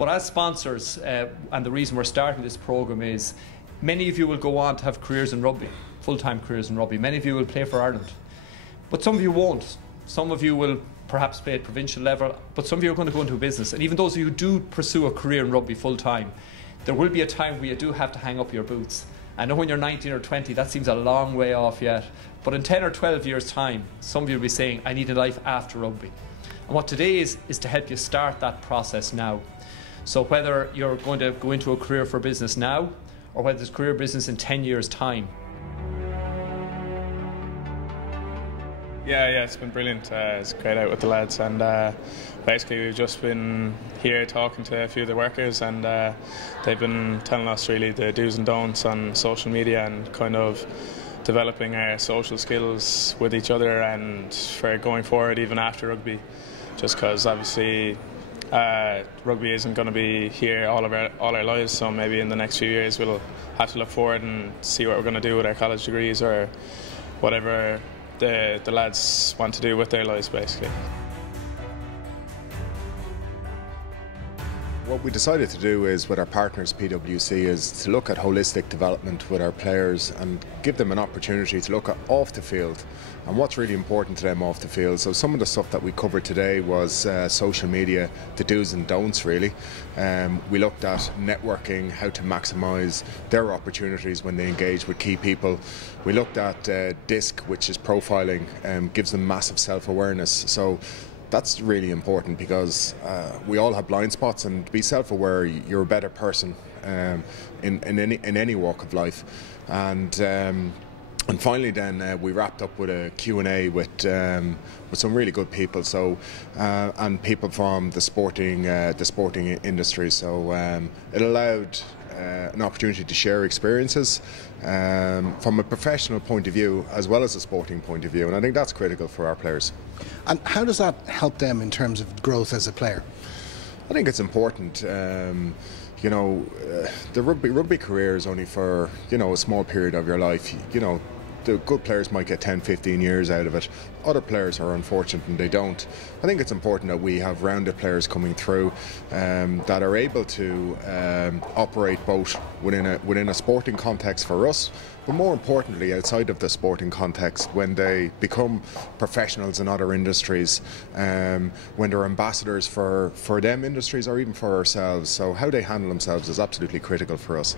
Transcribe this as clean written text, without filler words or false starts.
But as sponsors, and the reason we're starting this programme is, many of you will go on to have careers in rugby, full-time careers in rugby. Many of you will play for Ireland, but some of you won't. Some of you will perhaps play at provincial level, but some of you are going to go into a business. And even those of you who do pursue a career in rugby full-time, there will be a time where you do have to hang up your boots. I know when you're 19 or 20, that seems a long way off yet, but in 10 or 12 years' time, some of you will be saying, I need a life after rugby. And what today is to help you start that process now. So whether you're going to go into a career for business now, or whether it's career business in 10 years' time. Yeah, it's been brilliant. It's great out with the lads, and basically we've just been here talking to a few of the workers, and they've been telling us really the do's and don'ts on social media and kind of developing our social skills with each other and for going forward even after rugby, just because obviously rugby isn't going to be here all our lives, so maybe in the next few years we'll have to look forward and see what we're going to do with our college degrees or whatever the lads want to do with their lives, basically. What we decided to do is, with our partners PwC, is to look at holistic development with our players and give them an opportunity to look at off the field and what's really important to them off the field. So some of the stuff that we covered today was social media, the do's and don'ts really. We looked at networking, how to maximise their opportunities when they engage with key people. We looked at DISC, which is profiling, gives them massive self-awareness. So that's really important, because we all have blind spots, and to be self-aware, you're a better person in any walk of life. And finally, then we wrapped up with a Q&A with some really good people. So and people from the sporting industry. So it allowed an opportunity to share experiences from a professional point of view as well as a sporting point of view, and I think that's critical for our players. And how does that help them in terms of growth as a player? I think it's important. You know, the rugby career is only for, you know, a small period of your life. You know, the good players might get 10, 15 years out of it. Other players are unfortunate and they don't. I think it's important that we have rounded players coming through that are able to operate both within a sporting context for us, but more importantly outside of the sporting context, when they become professionals in other industries, when they're ambassadors for them industries or even for ourselves. So how they handle themselves is absolutely critical for us.